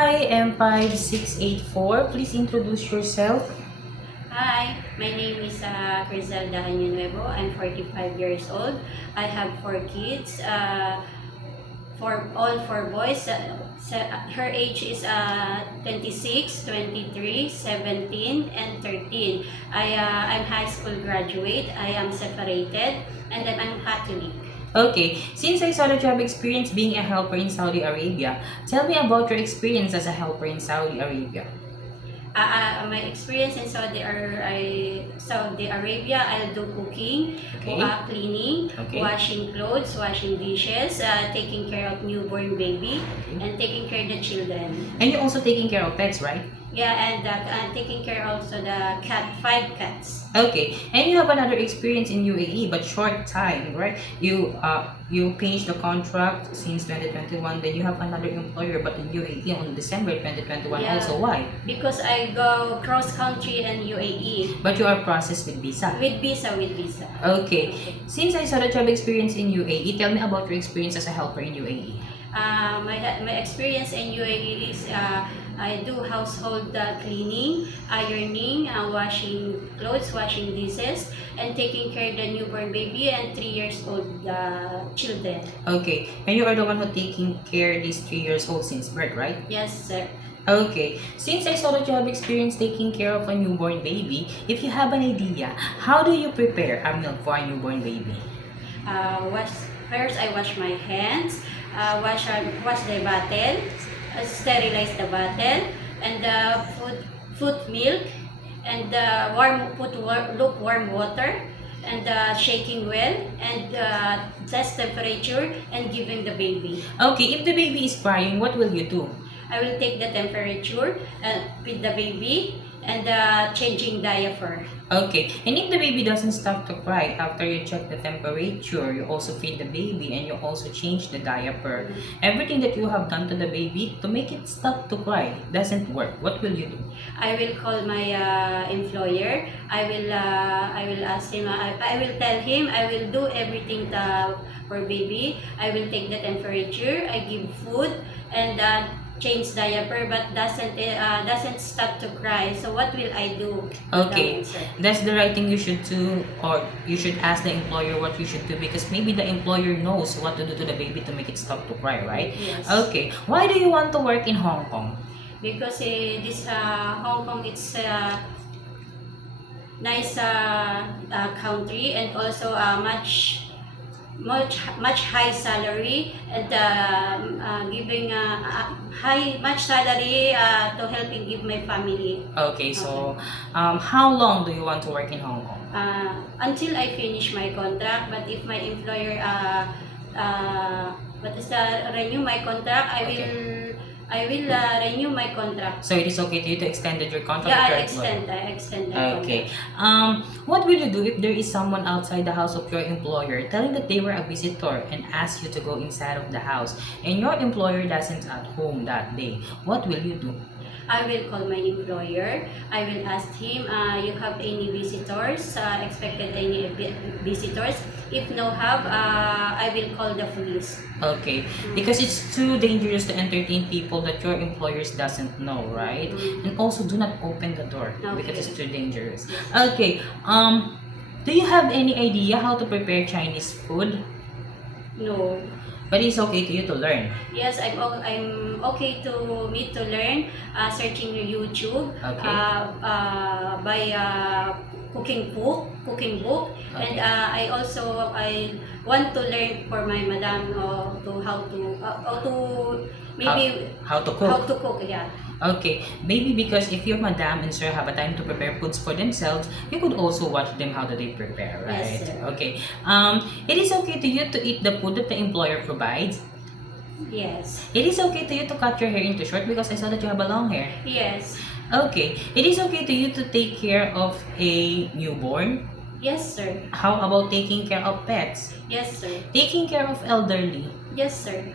Hi, M5684. Please introduce yourself. Hi, my name is Criselda Año. I'm 45 years old. I have 4 kids. For all 4 boys. Her age is 26, 23, 17, and 13. I'm high school graduate. I am separated, and then I'm Catholic. Okay, since I saw that you have experience being a helper in Saudi Arabia, tell me about your experience as a helper in Saudi Arabia. My experience in Saudi Arabia, I'll do cooking, Okay. cleaning, Okay. washing clothes, washing dishes, taking care of newborn baby, Okay. and taking care of the children. And you're also taking care of pets, right? Yeah, and taking care also the 5 cats. Okay, and you have another experience in UAE, but short time, right? You finished the contract since 2021, then you have another employer, but in UAE on December 2021 Yeah. also. Why? Because I go cross country in UAE But you are processed with visa. with visa. Okay, since I saw that you have experience in UAE, tell me about your experience as a helper in UAE. My experience in UAE is I do household cleaning, ironing, washing clothes, washing dishes, and taking care of the newborn baby and 3 years old children. Okay, and you are the one who taking care of these 3 years old since birth, right? Yes, sir. Okay, since I saw that you have experience taking care of a newborn baby, if you have an idea, how do you prepare a meal for a newborn baby? First, I wash my hands, wash the bottle, sterilize the bottle, and put milk, and lukewarm water, and shaking well, and test temperature, and giving the baby. Okay, if the baby is crying, what will you do? I will take the temperature, feed the baby, and changing diaper. Okay, and if the baby doesn't stop to cry after you check the temperature, you also feed the baby and you also change the diaper. Everything that you have done to the baby to make it stop to cry doesn't work. What will you do? I will call my employer. I will ask him. I will tell him. I will do everything for baby. I will take the temperature. I give food and change diaper, but doesn't stop to cry. So what will I do? Okay, that's the right thing you should do, or you should ask the employer what you should do because maybe the employer knows what to do to the baby to make it stop to cry, right? Yes. Okay, why do you want to work in Hong Kong? Because this Hong Kong, it's nice country, and also much high salary, and giving much salary to help and give my family. Okay, so how long do you want to work in Hong Kong? Until I finish my contract, but if my employer renew my contract, I will renew my contract. So it is okay to you to extend your contract? Yeah, with your employer? I extend the Okay. contract. What will you do if there is someone outside the house of your employer telling that they were a visitor and ask you to go inside of the house and your employer doesn't at home that day? What will you do? I will call my employer. I will ask him, you have any visitors, expected any visitors? If no have, I will call the police. Okay, because it's too dangerous to entertain people that your employers doesn't know, right? And also do not open the door because it's too dangerous. Okay, do you have any idea how to prepare Chinese food? No. But it's okay to you to learn. Yes, I'm okay to me to learn, searching YouTube, Okay. by cooking book, Okay. and I want to learn for my madam to how to maybe How to cook? how to cook. Yeah. Okay, maybe because if your madam and sir have a time to prepare foods for themselves, you could also watch them how do they prepare, right? Yes, sir. Okay. It is okay to you to eat the food that the employer provides. Yes. It is okay to you to cut your hair into short because I saw that you have a long hair. Yes. Okay. It is okay to you to take care of a newborn. Yes, sir. How about taking care of pets? Yes, sir. Taking care of elderly. Yes, sir.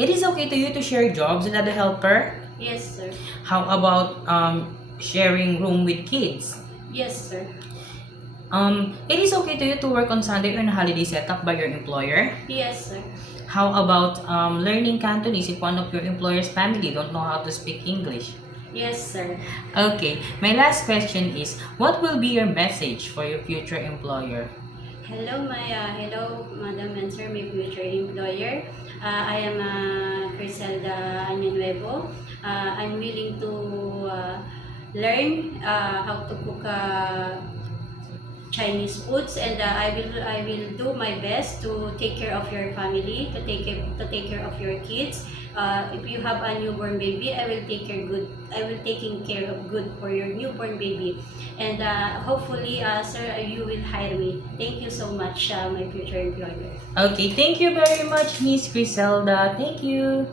It is okay to you to share jobs with other helper. Yes, sir. How about sharing room with kids? Yes, sir. It is okay to you to work on Sunday or on a holiday setup by your employer. Yes, sir. How about learning Cantonese if one of your employer's family don't know how to speak English? Yes, sir. Okay, my last question is, what will be your message for your future employer? Hello, Madam and Sir, my future employer. I am Criselda Añanuevo. I'm willing to learn how to cook Chinese foods, and I will do my best to take care of your family, to take care of your kids. If you have a newborn baby, I will taking care of good for your newborn baby, and hopefully, sir, you will hire me. Thank you so much, my future employer. Okay, thank you very much, Miss Griselda. Thank you.